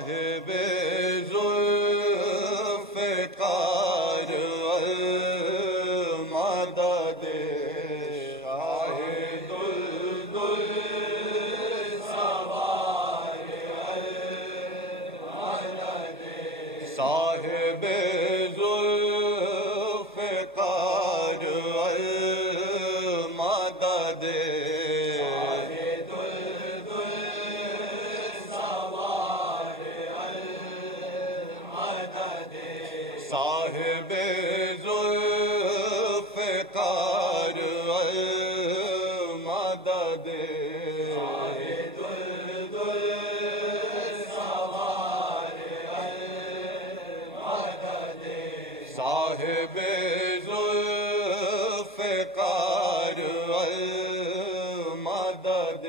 صاحب ذوالفقار والمدد شاہد الدل سوار المدد صاحب ذوالفقار والمدد صاحب ذوالفقار والمدد شاہد الدل المدد صاحب ذوالفقار والمدد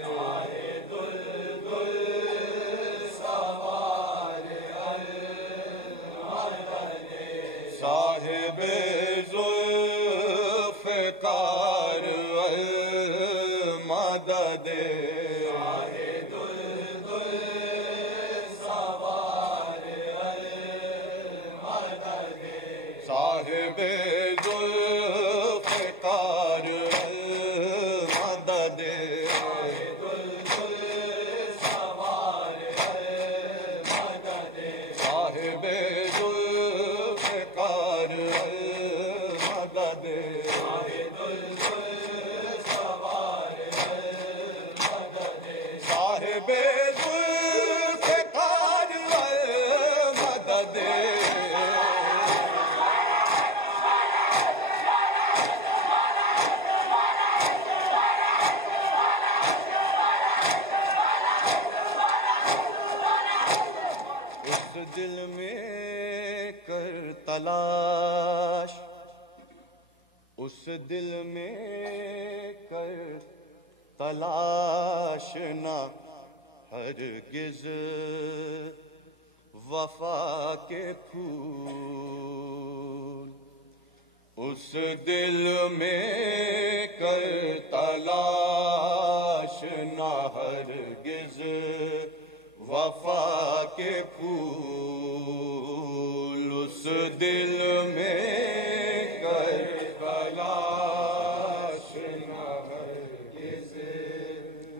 شاہد الدل صاحب ذوالفقار والمدد شاہد الدل سوار المدد صاحب ذوالفقار والمدد شاہد الدل سوار المدد صاحب ذوالفقار المدد شاہد الدل سوار المدد صاحب ذوالفقار المدد اس دل میں کر تلاش اس دل میں کر تلاش نہ ہرگز وفا کے پھول اس دل میں کر تلاش نہ ہرگز وفا کے پھول اس دل میں کر تلاش نہ ہرگز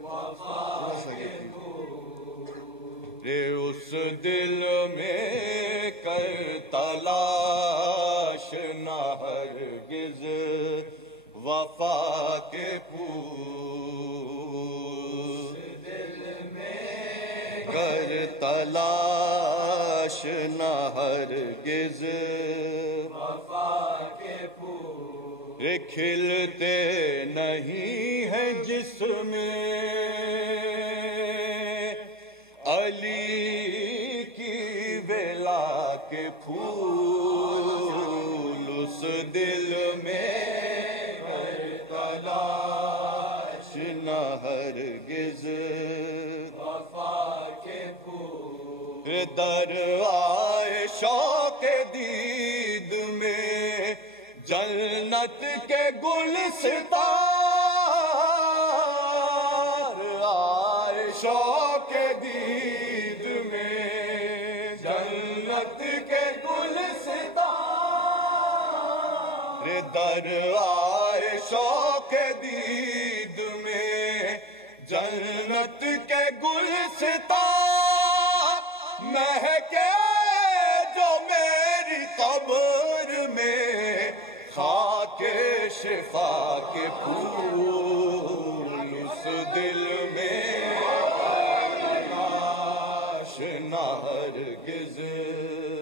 وفا کے پھول رے اس دل میں کر تلاش نہ ہرگز وفا کے پھول کر تلاش نہ ہرگز وفا کے پھول کھلتے نہیں ہیں جس میں علی کی ولا کے پھول اس دل میں کر تلاش نہ ہرگز در آئے شوق دید میں جنت کے گلستان آئے شوق دید میں جنت کے گلستان در آئے شوق دید میں جنت کے گلستان مہکے جو میری قبر میں خاک شفا کے پھول اس دل میں تلاش نہ ہرگز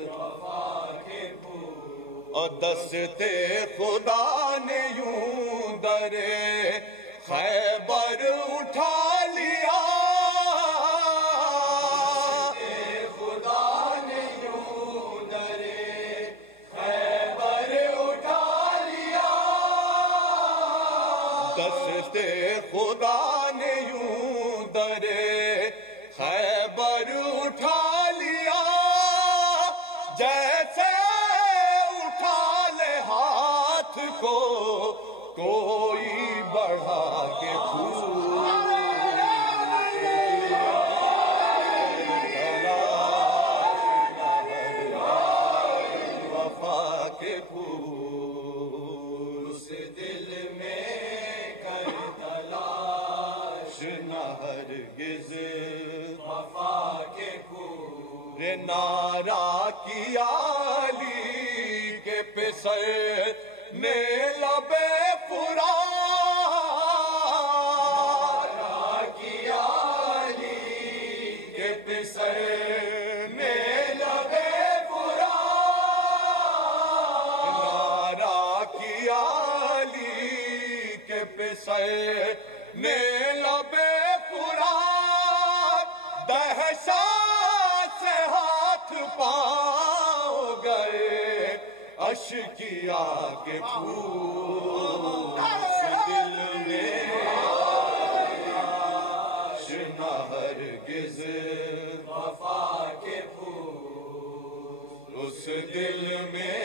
وفا کے پھول اور دستے خدا نے یوں درے خیبر اٹھا لیا دستے خدا نے یوں درے خیبر اٹھا لیا جیسے اٹھا لے ہاتھ کو کوئی بڑھا کے پھول کے پورے نعرہ کیا علی کے پسر نے لبے فرات، نعرہ کیا علی کے پسر نے لبے فرات، نعرہ کیا علی کے پسر نے لبے فرات، دہشت سے ہاتھ پاؤں گئے اشکیا کے پھول، دل میں نہ ہرگز وفا کے پھول، اس دل میں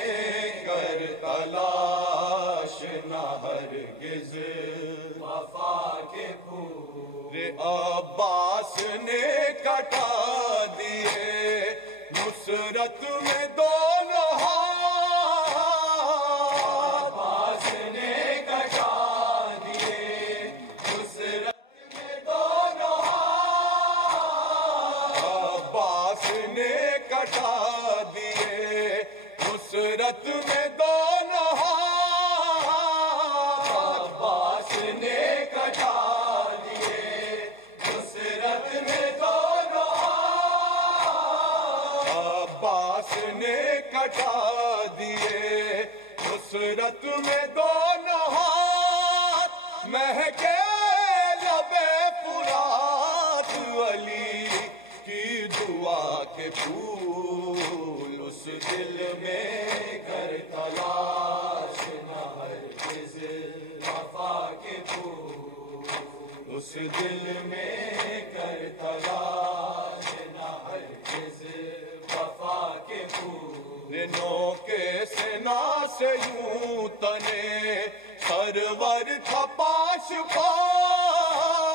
کر تلاش نہ ہرگز وفا کے پھول، عباس نے کٹا دیے نصرت میں دونوں ہاتھ، عباس نے کٹا دیے نصرت میں دونوں ہاتھ، عباس نے کٹا دیے نصرت میں دونوں ہاتھ، عباس نے کٹا دیے نصرت میں دونوں ہاتھ، عباس نے کٹا دیے نصرت میں دونوں ہاتھ، مہکے لبے فرات علی کی دعا کے پھول، اس دل میں کر تلاش نہ ہرگز وفا کے پھول، اس دل میں کر تلاش نہ ہرگز وفا کے پھول، نوکے سنا سے یوں تنے سرور تھا پاش پاش،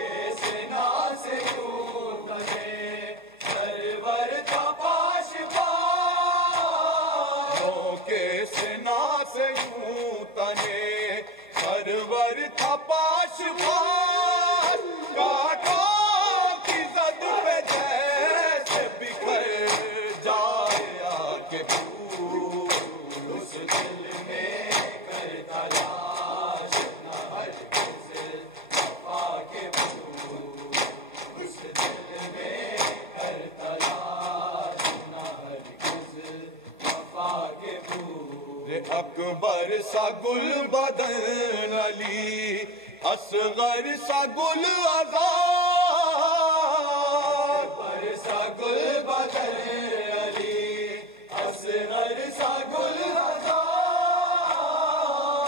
نوکے سنا سے یوں تنے سرور تھا پاش پاش، نوکے سنا سے یوں تنے سرور تھا پاش پاش، کانٹوں کی زد پہ جیسے بکھر جائے آگ کے پھول، اس دل میں کر تلاش نہ ہرگز وفا کے پھول، اس دل میں کر تلاش نہ ہرگز وفا کے پھول، اکبر سا گل بدن علی، اصغر سا گل آزاد، اکبر سا گل بدن علی، اصغر سا گل آزاد،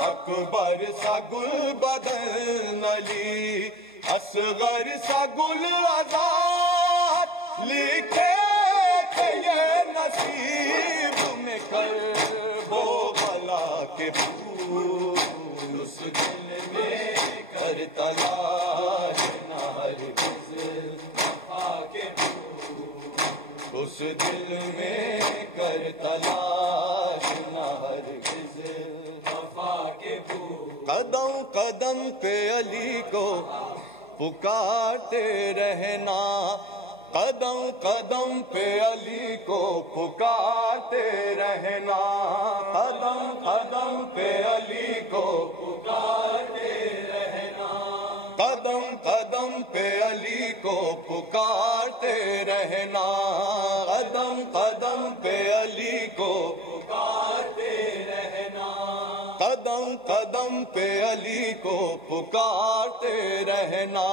اکبر سا گل بدن علی، اصغر سا گل آزاد، لکھے تھے یہ نصیب میں کر وہ بلا کے پھول، اس دل میں کر تلاش نہ ہرگز وفا کے پھول، اس دل میں کر تلاش نہ ہرگز وفا کے پھول، قدم قدم پہ علی کو پکارتے رہنا، قدم قدم پہ علی کو پکارتے رہنا، قدم قدم پہ علی کو پکارتے رہنا، قدم قدم پہ علی کو پکارتے رہنا، قدم قدم پہ علی کو پکارتے رہنا، قدم قدم پہ علی کو پکارتے رہنا،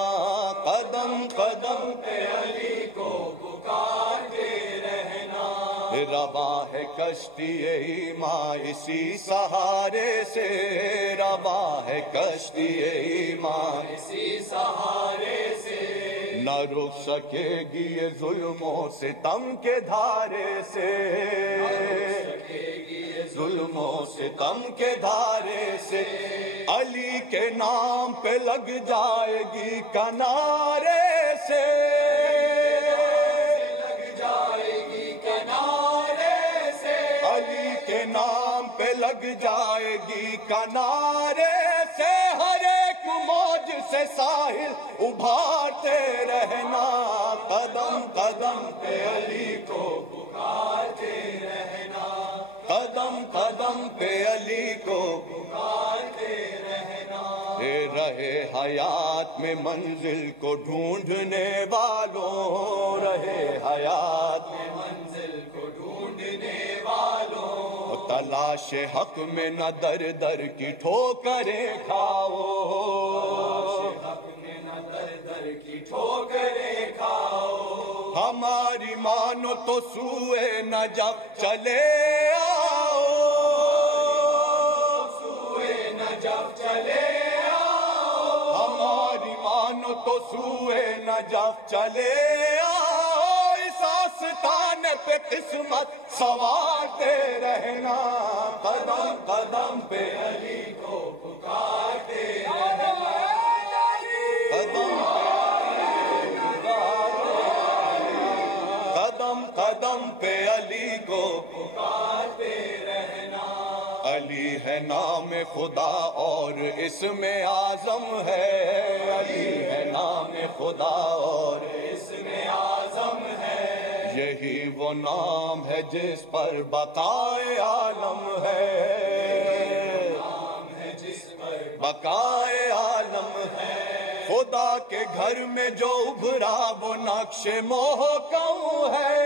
قدم قدم پہ علی کو پکارتے رہنا، رواں ہے کشتی ایمان اسی سہارے سے، رواں ہے کشتی ایمان اسی سہارے سے، نہ رک سکے گی یہ ظلم و ستم کے دھارے سے، ظلم و ستم کے دھارے سے، علی کے نام پہ لگ جائے گی کنارے سے، لگ جائے گی کنارے سے، علی کے نام پہ لگ جائے گی کنارے سے، ہر ایک موج سے ساحل ابھارتے رہنا، قدم قدم پہ علی کو پکارتے رہنا، قدم قدم پہ علی کو پکارتے رہنا۔ رہے حیات میں منزل کو ڈھونڈنے والوں، رہے حیات میں منزل کو ڈھونڈنے والوں، تلاش حق میں نہ در در کی ٹھوکریں کھاؤ، حق میں نہ در در کی ٹھوکریں کھاؤ، ہماری مانو تو سوئے نجف چلے آؤ، سوئے نجف چلے آؤ، ہماری مانو تو سوئے نجف چلے آؤ، اس آستانے پہ قسمت سنوارتے رہنا، قدم قدم پہ علی کو پکارتے رہنا، قدم قدم قدم پہ علی کو پکارتے رہنا۔ علی ہے نام خدا اور اسم اعظم ہے، علی ہے نام خدا اور اسم اعظم ہے، یہی وہ نام ہے جس پر بقائے عالم ہے، نام ہے جس پر بقائے عالم ہے، خدا کے گھر میں جو ابھرا وہ نقش محکم ہے،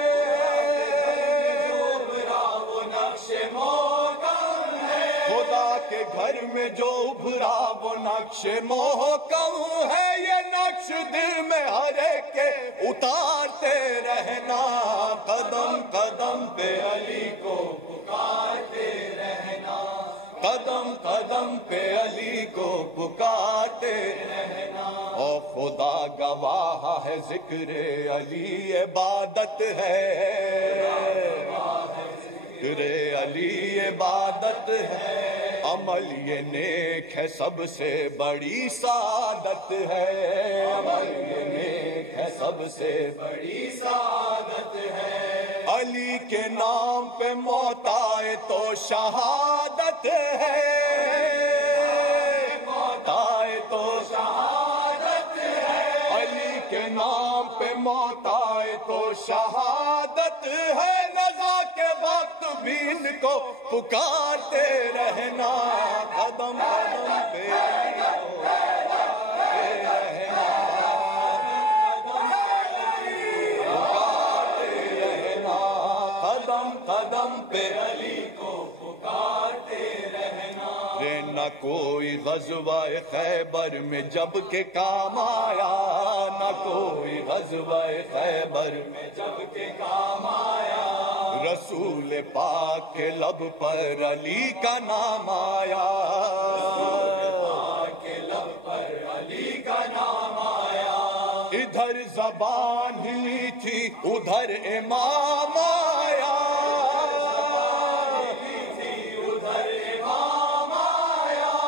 وہ نقش محکم ہے، خدا کے گھر میں جو ابھرا وہ نقش محکم ہے، یہ نقش دل میں ہر ایک کے اتارتے رہنا، قدم قدم پہ علی کو پکارتے رہنا، قدم قدم پہ علی کو پکارتے رہنا، اور خدا گواہ ہے ذکر علی عبادت ہے، ذکر علی عبادت ہے، عمل یہ نیک ہے سب سے بڑی سعادت ہے، عمل یہ نیک ہے سب سے بڑی سعادت ہے، علی کے نام پہ موت آئے تو شہادت ہے، موت آئے تو شہادت ہے، علی کے نام پہ موت آئے تو شہادت ہے، نزا کے وقت بھی ان کو پکارتے رہنا، قدم قدم پہ علی کو پکارتے رہنا، قدم قدم پہ علی کو پکارتے رہنا۔ نہ کوئی غزوہ خیبر میں جب کہ کام آیا، نہ کوئی غزوہ خیبر میں جب کہ کام آیا، رسول پاک کے لب پر علی کا نام آیا، رسول کے لب پر علی کا نام آیا، ادھر زبان ہلی تھی ادھر امام آیا،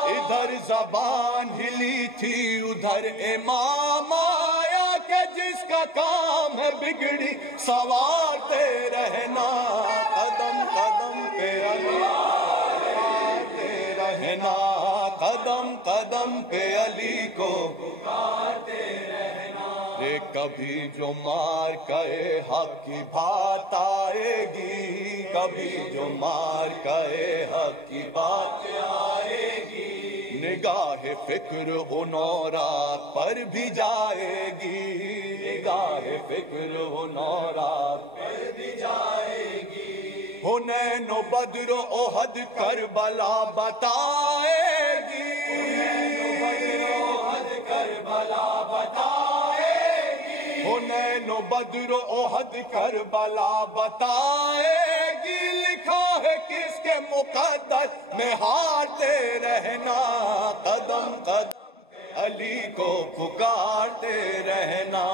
ادھر زبان ہلی تھی ادھر امام آیا، کہ جس کا کام ہے بگڑی سنوارتے رہنا، قدم قدم پہ علی پکارتے رہنا، قدم قدم پہ علی کو پکارتے رہنا، کبھی جو مار کہے حق کی بات آئے گی، کبھی جو مار کہے حق کی بات آئے گی، نگاہ فکر انورات پر بھی جائے گی، نگاہ فکر انورات پر بھی جائے گی، حنین و بدر و احد کربلا بتائے گی، حنین و احد کربلا بتائے گی، حنین و بدر و احد کربلا بتائے گی، لکھا ہے کس کے مقدس میں ہارتے رہنا، قدم قدم علی کو پکارتے رہنا،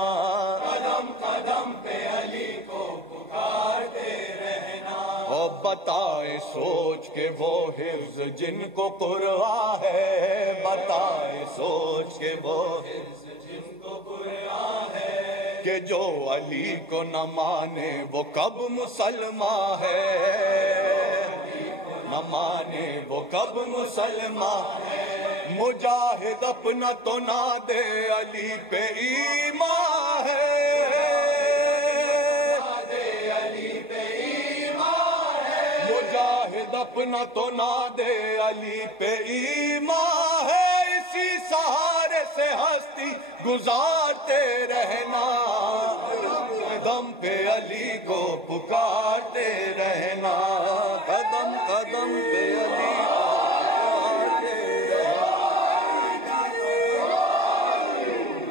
قدم قدم پہ علی کو پکارتے رہنا، اور بتائے سوچ کے وہ حفظ جن کو قرآن ہے، بتائے سوچ کے وہ حفظ جن کو قرآن ہے، کہ جو علی کو نہ مانے وہ کب مسلمان ہے، نہ مانے وہ کب مسلمان ہے، مجاہد اپنا تو نہ دے علی پہ ایمان ہے، اپنا تو نہ دے علی پہ ایمان ہے، اسی سہارے سے ہستی گزارتے رہنا، قدم پہ علی کو پکارتے رہنا، قدم قدم پہ علی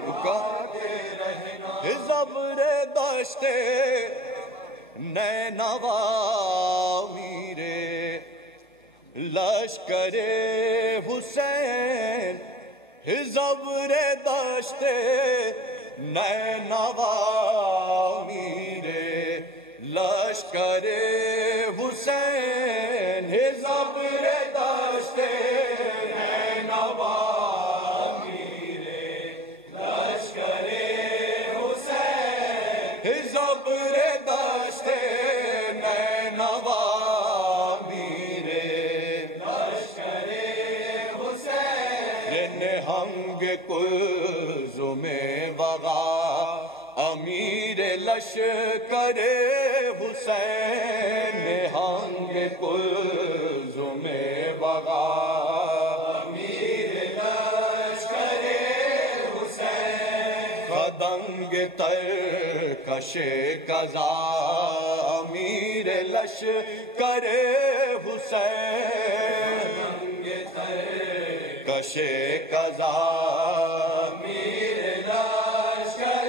پکارتے رہنا۔ زبر دشت نینوا میرے لشکر حسین، زبر دشت نینوا میرے لشکر حسین، زبر دشت نینوا میرے لشکر حسین، زبر دشت نینوا میرے لشکر حسین، نہنگ کلزم بغا امیر لشکر حسین، نہنگ کلزم بغا امیر لشکر حسین، خدنگ ترکش قضا امیر لشکر حسین، ترکش قضا امیر لشکر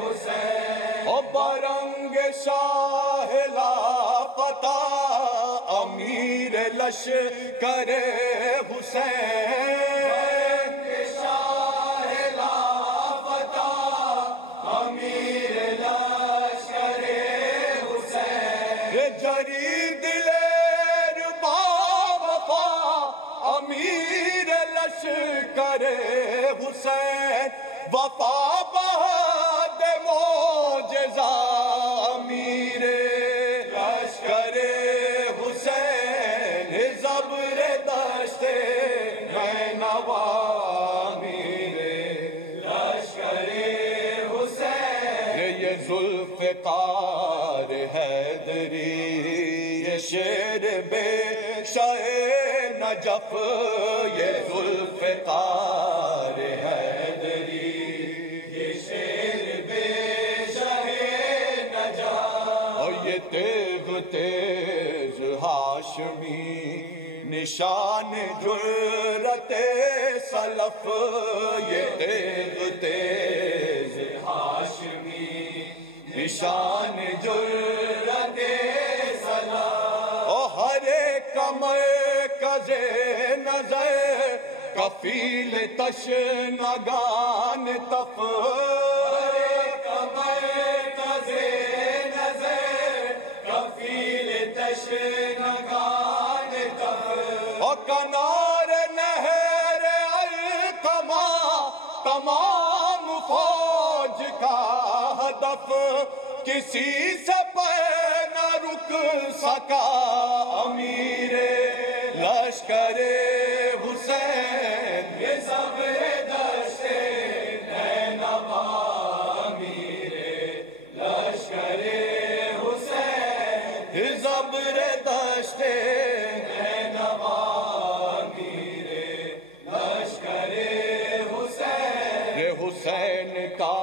حسین، او برنگ شاہ لاپتہ امیر لشکر حسین، جری دلیر باوفا امیر لشکر حسین، وفا بہاد معجزہ امیر لشکر حسین، زبر دشت نینوا میرے لشکر حسین، یہ ذوالفقار حیدری، یہ شیر بے شاہ نجف، یہ ذوالفقار حیدری، یہ شیر بے شاہ نجف، اور یہ تیغ تیز ہاشمی نشان جرت سلف، یہ تیغ تیز ہاشمی نشان جرت سلف، او ہر ایک مرکز نظر کفیل تشنگان تف، ہر ایک مرکز نظر کفیل تشنگان تف، او کنار نہر القما تمام فوج کا ہدف، کسی سے پہ نہ رک سکا امیر لشکر حسین، یہ زبر دشت نینوا امیر لشکر حسین، زبر دشت نینوا امیر لشکر حسین، حسین کا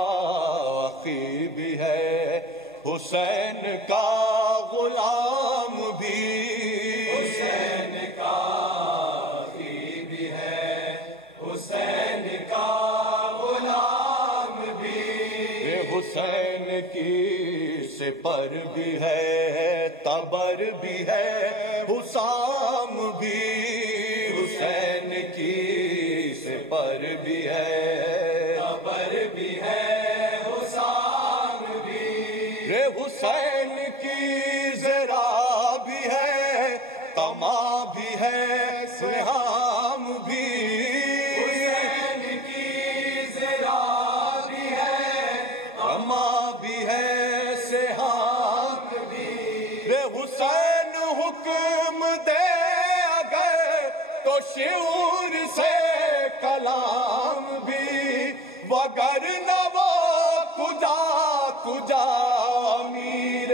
اخی بھی ہے، حسین کا غلام بھی، حسین کا اخی بھی ہے، حسین کا غلام بھی، حسین کی سپر بھی ہے، تبر بھی ہے، حسام بھی، حسین کی سپر بھی ہے، تبر بھی ہے، حسام بھی، حسین کی ذرا بھی ہے، تما بھی ہے، سہام بھی، حسین کی ذرا بھی ہے، تما بھی ہے، سہام بھی، حسین حکم دے اگر تو شعور سے کلام بھی، وگرنہ وہ کجا کجا امیر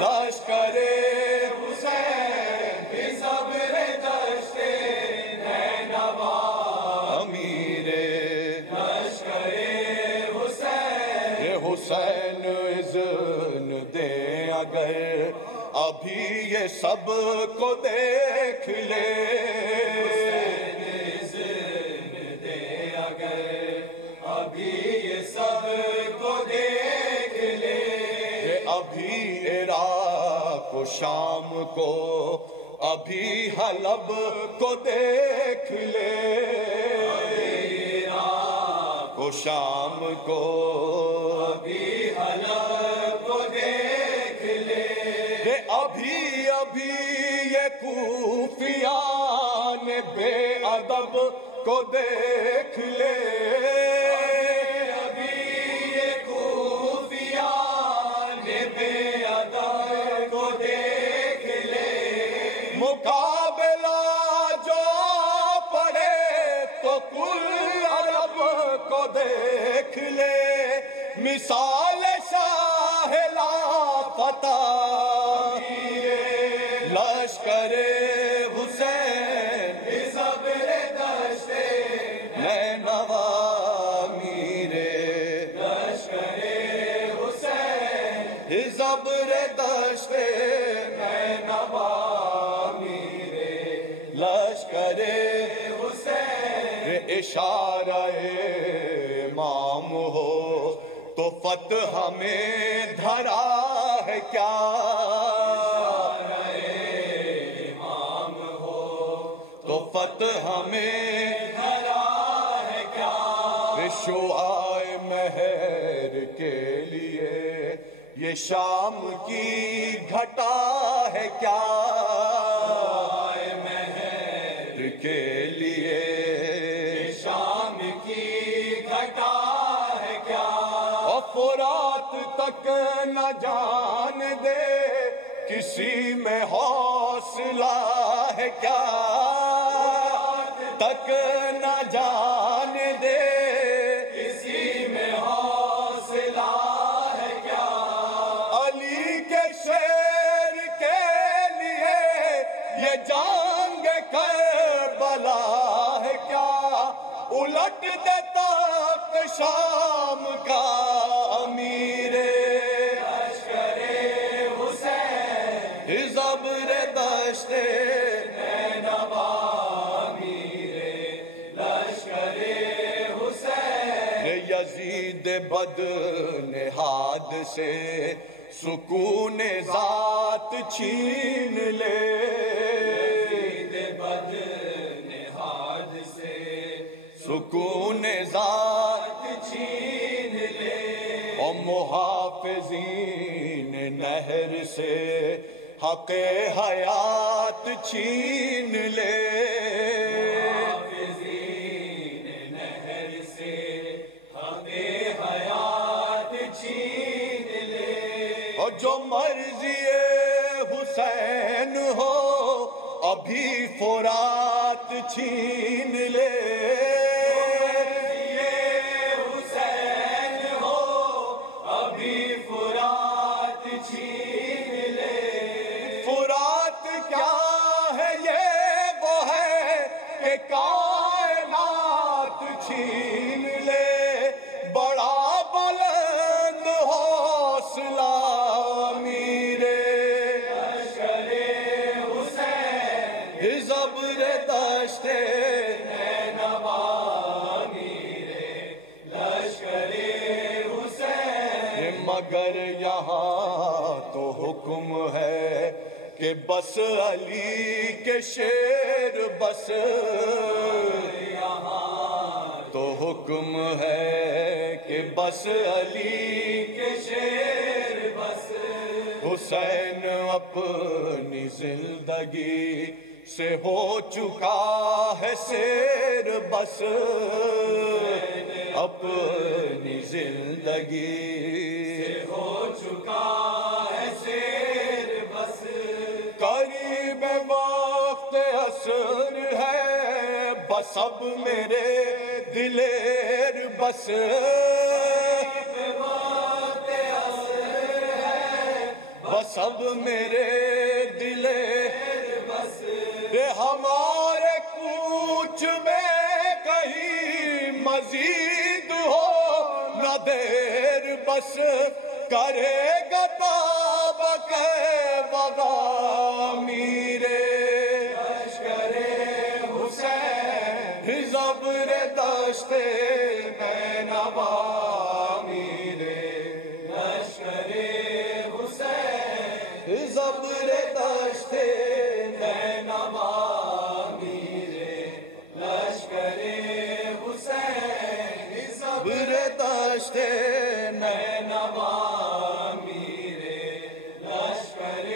لشکر حسین، حسین اذن دے اگر ابھی یہ سب کو دیکھ لے، حسین اذن دے اگر ابھی یہ سب کو دیکھ لے، ابھی عراق و شام کو ابھی حلب کو دیکھ لے، ابھی عراق و شام کو ابھی حلب کو دیکھ لے، ابھی ابھی یہ کوفیان بے ادب کو دیکھ لے، مقابلہ جو پڑے تو کل عرب کو دیکھ لے، مثال شاہ لافتہ لشکر حسین صبر دشت نینوا میرے، لشکر حسین صبر دشت نینوا لشکر حسین، اشارہ امام ہو تو فتح میں دھرا ہے کیا، اشارہ امام ہو تو فتح میں دھرا ہے کیا، شعاع مہر کے لیے یہ شام کی گھٹا ہے کیا، کے لیے شام کی گھٹا ہے کیا، اور فرات تک نہ جان دے کسی میں حوصلہ ہے کیا، تک نہ جان دے کسی میں حوصلہ ہے کیا، علی کے شیر کے لیے یہ جنگ کربلا ہے کیا، الٹ دیتا شام کا امیر لشکر حسین زبر دشت نینوا امیر لشکر حسین، یزید بد نہاد سے سکون ذات چھین لے، سکون ذات چھین لے، اور محافظین نہر سے حق حیات چھین لے، محافظین نہر سے حق حیات چھین لے، اور جو مرضی حسین ہو ابھی فرات چھین لے، کائنات چھین لے، بڑا بلند حوصلہ میرے لشکر حسین زبر دشت نینوا میرے لشکر حسین، مگر یہاں تو حکم ہے کہ بس علی کے شیر بس، یہاں تو حکم ہے کہ بس علی کے شیر بس، حسین اپنی زندگی سے ہو چکا ہے سیر بس، اپنی زندگی سے ہو چکا ہے سیر بس، قریب وقت عصر ہے بس اب میرے دلیر بس، وقت عصر ہے بس اب میرے دلیر بس، ہمارے کوچ میں کہیں مزید ہو نہ دیر بس، بس کرے گا تابق وغا میرے لشکر حسین زبر دشت نینوا میرے لشکر حسین زبر دشت نینوا میرے لشکر حسین زبر دشت نینوا میرے لشکر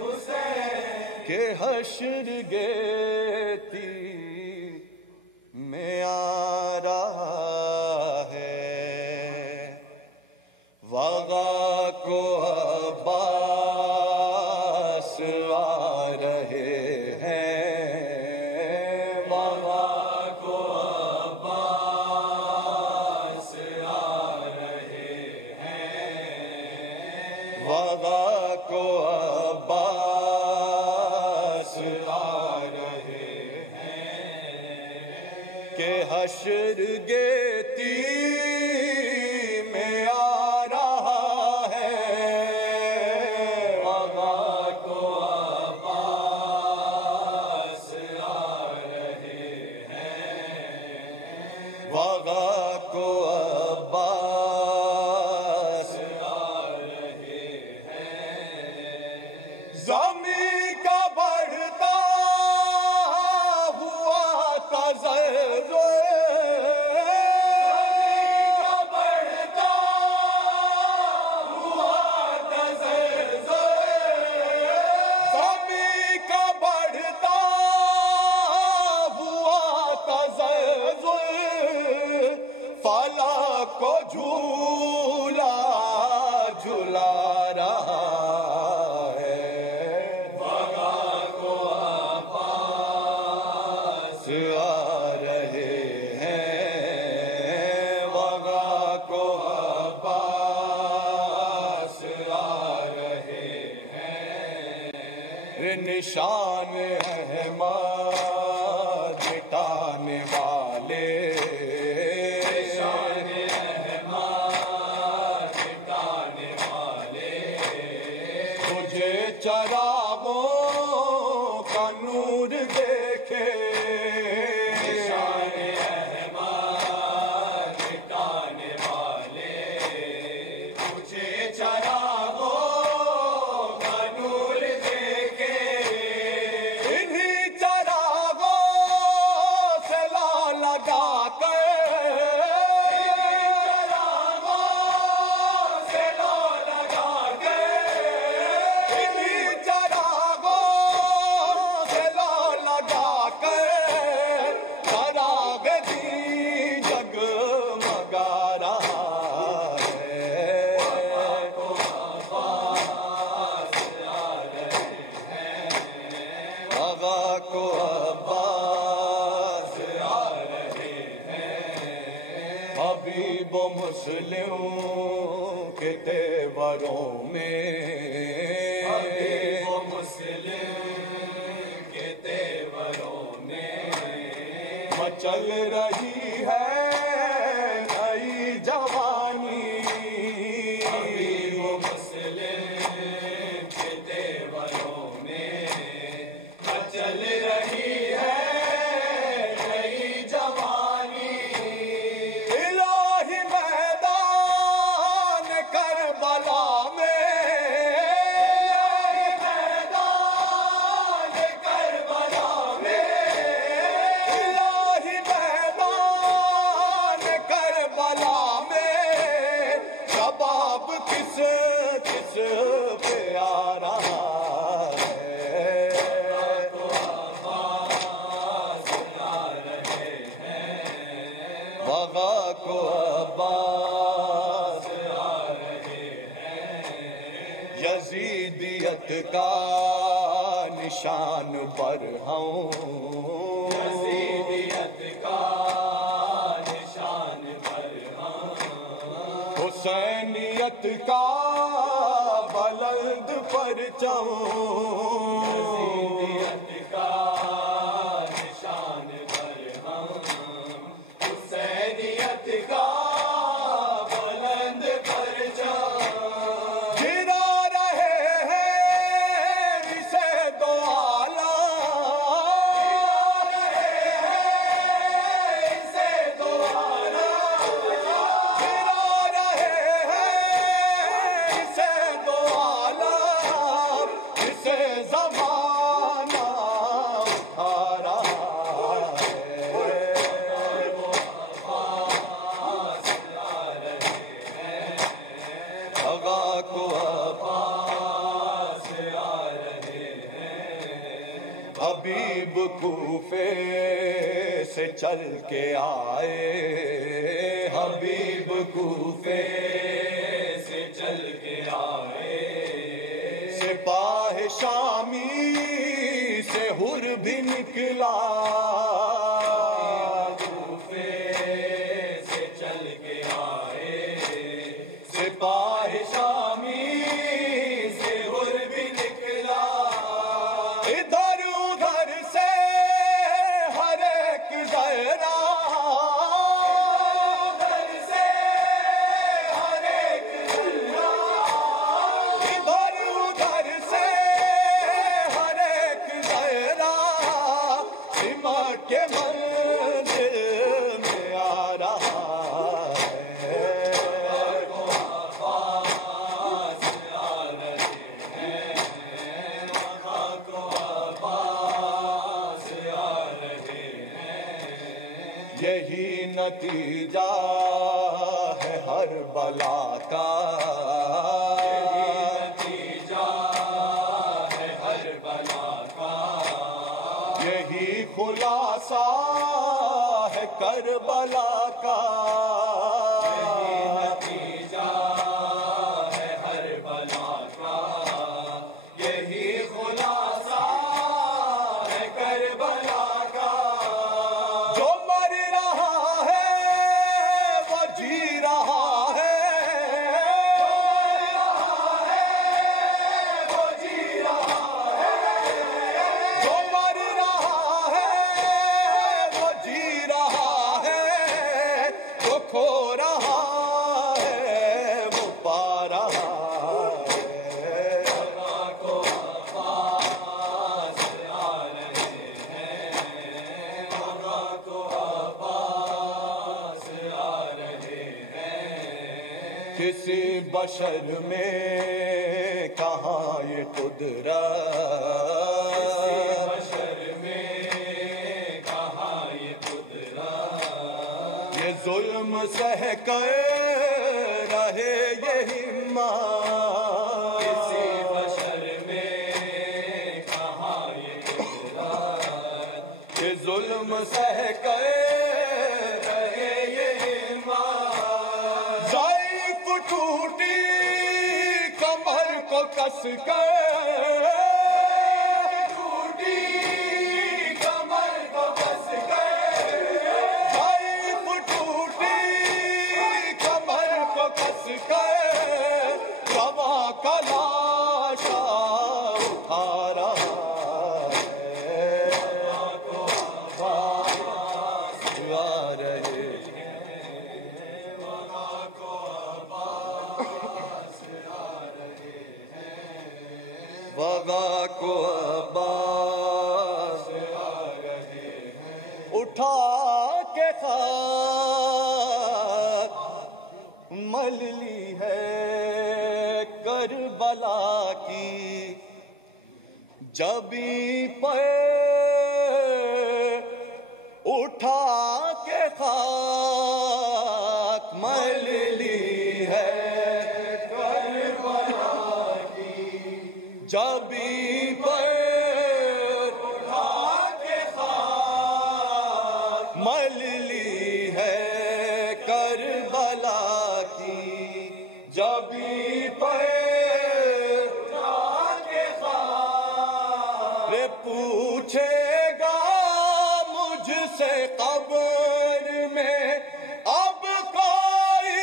حسین کہ حشر گیتی میں آ رہا ہے وغا کو عباس آ رہے ہیں وغا کو عباس آ رہے ہیں وغا کو عباس آ رہے ہیں کہ حشر گیتی میں آ رہا ہے وغا کو عباس آ رہے ہیں وغا کو عباس آ رہے ہیں زمین کا بڑھتا ہوا تزلزل فلک کو جھولا جھلا رہا ہے وغا کو عباس آ رہے ہیں وغا کو عباس آ رہے ہیں نشان احمد مٹانے والے چراغوں کا نور دیکھے نشان احمد مٹانے والے تجھے چراغوں کا نور دیکھے انہی چراغوں سے لا لگا کر وغا کو عباس آ رہے ہیں حبیب و مسلم کے تیوروں میں حبیب و مسلم کے تیوروں میں مچل رہی ہے نئی جوانی حبیب و مسلم کے تیوروں میں چل رہی ہے نئی جوانی الہی میدان کربلا میں الہی میدان کربلا میں الہی میدان کربلا میں شباب کس کس پہ آ رہا ہے وغا کو عباس آ رہے ہیں یزیدیت کا نشان برہم یزیدیت کا نشان برہم حسینیت کا بلند پرچم یزیدیت کا نشان برہم حسینیت کا بلند پرچم کوفے سے چل کے آئے، حبیب کوفے سے چل کے آئے، سپاہ شامی سے حر بھی نکلا، کوفے سے چل کے آئے، سپاہ شامی سے حر بھی نکلا، ادھر ادھر سے ہر ایک ذرا، ادھر سے ہر ایک ذرا، ادھر ادھر سے ہر ایک ذرا، سمٹ کے منزل میں آ رہا ہے، یہی نتیجہ ہے ہر بلا کا، یہی نتیجہ ہے ہر بلا کا، یہی خلاصہ ہے کربلا کا، یہی نتیجہ ہے ہر بلا کا، یہی خلاصہ ہے کربلا کا، جو مر رہا ہے وہ جی رہا ہے، جو مر رہا ہے وہ جی رہا ہے، جو کھو رہا ہے وہ پا رہا ہے، کو عباس آ رہے ہیں، کو عباس آ رہے ہیں، کسی بشر میں کہاں یہ قدرت، کسی بشر میں کہاں یہ قدرت، یہ ظلم سہ کر رہے یہ ہمت، کسی بشر میں کہاں یہ قدرت، یہ ظلم سہ کر رہے یہ ہمت، ضعیف ٹوٹی کمر کو کس کر، ٹوٹی کمر کو کس کر، ضعیف ٹوٹی کمر کو کس کر، رواں کا لاشا اٹھا رہا ہے، کو عباس آ رہے ہیں، کو عباس آ رہے ہیں، وغا کو عباس آ رہے ہیں، اٹھا کے خاک مل لی ہے کربلا کی، جبیں پر اٹھا کے خاک مل لی ہے کربلا کی، جبیں پر اٹھا کے خاک مل لی ہے کربلا کی، جبیں پر اٹھا کے خاک، رے پوچھے گا مجھ سے قبر میں اب کوئی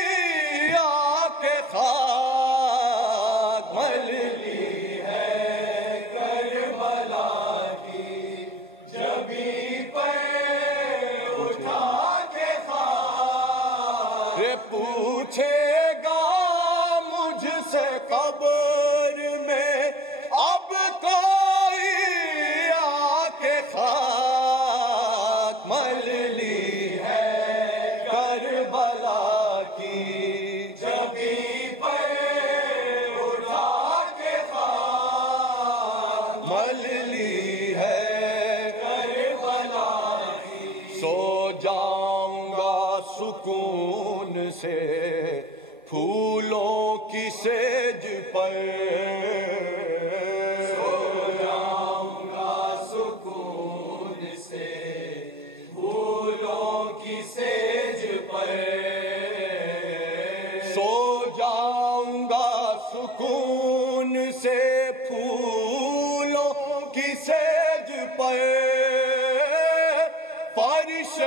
آ کے خاک مل لی ہے کربلا کی، جبیں پر اٹھا کے خاک، رے پوچھے گا مجھ سے قبر میں اب کوئی آ کے خاک مل لی ہے کربلا کی، جبیں پر اٹھا کے خاک مل لی ہے کربلا کی، سو جاؤں گا سکون سے پھولوں کی سیج پر، سو جاؤں گا سکون پہ فرش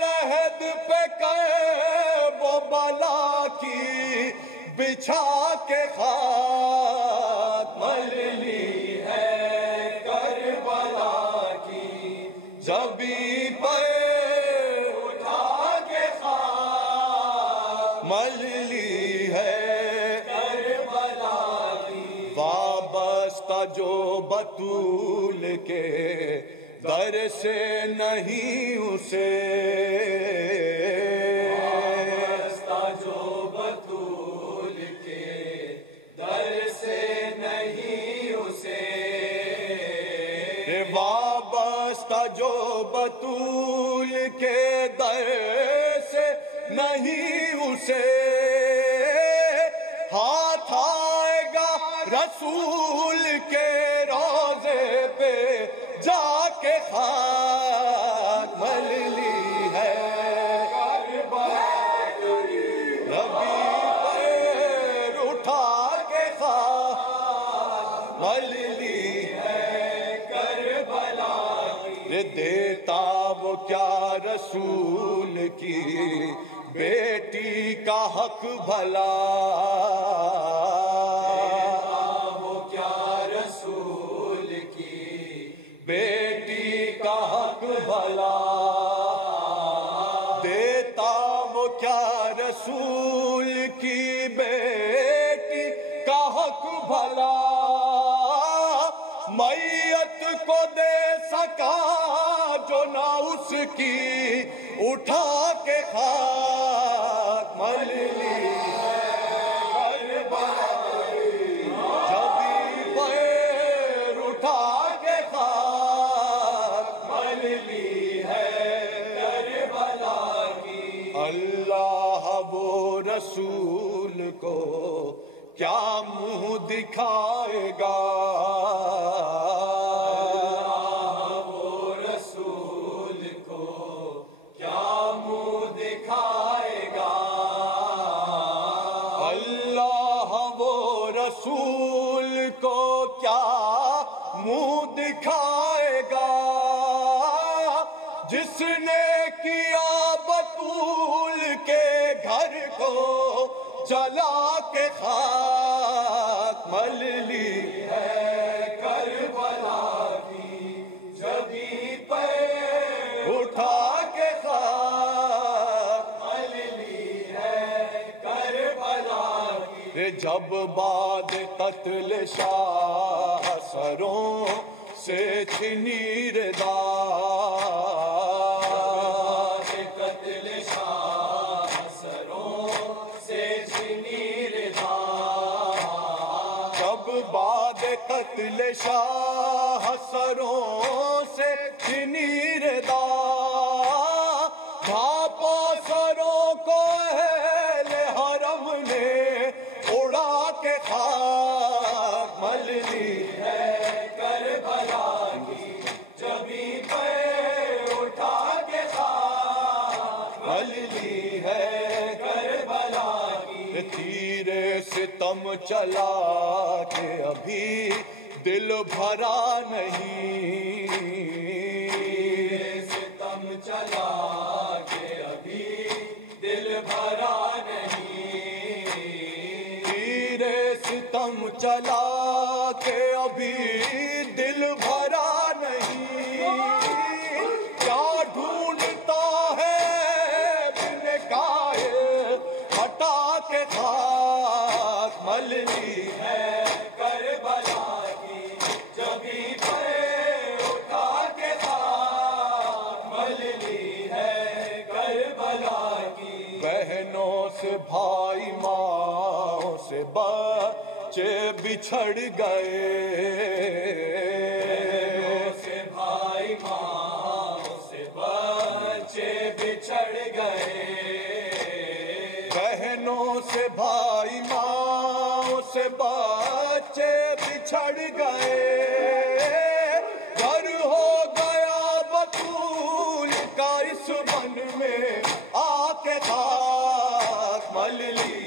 لحد پہ کرب و بلا کی بچھا کے خاک مل لی ہے کربلا کی، جبیں پہ اٹھا کے خاک مل لی ہے کربلا کی، وابستہ جو بطول کے در سے نہیں اسے، وابستہ جو بطول کے در سے نہیں اسے، وابستہ جو بطول کے در سے نہیں اسے، ہاتھ آئے گا رسول کے روضے پہ جا کے خاک مل لی ہے کربلا کی، نبی پیر اٹھا کے خاک مل لی ہے کربلا کی، دیتا وہ کیا رسول کی بیٹی کا حق بھلا، وہ کیا رسول کی بیٹی کا حق بھلا، دیتا وہ کیا رسول کی بیٹی کا حق بھلا، میت کو دے سکا جو نہ اس کی اٹھا کے خاک مل لی ہے کربلا کی، جبیں پیر اٹھا کے خاک مل لی ہے کربلا کی، اللہ وہ رسول کو کیا منہ دکھائے گا، رسول کو کیا منہ دکھائے گا، جس نے کیا بطول کے گھر کو جلا کے خاک مل لی ہے کربلا کی، جبیں پہ اٹھا کے خاک مل لی ہے کربلا کی، جب بعد قتل شاہ سروں سے چھنی ردا، قتل شاہ سروں سے چھنی ردا، جب بعد قتل شاہ سروں سے چھنی ردا، بھاپا سروں کو اہل حرم نے اڑا کے خاک مل لی ہے کربلا کی، جبیں پہ اٹھا کے خاک مل لی ہے کربلا کی، تیر ستم چلا کے ابھی دل بھرا نہیں، تیر ستم چلا کے ابھی دل بھرا نہیں، ستم چلا کے ابھی دل بھرا نہیں، کیا ڈھونڈتا ہے بن کائے ہٹا کے خاک مل لی ہے کربلا کی، جبیں پہ اٹھا کے خاک مل لی ہے کربلا کی، بہنوں سے بھائی ماں سے بچے بچھڑ گئے، سے بھائی ماں سے بچے بچھڑ گئے، بہنوں سے بھائی ماں سے بچے بچھڑ گئے، گھر ہو گیا بطول کا اس بن میں آ کے خاک مل لی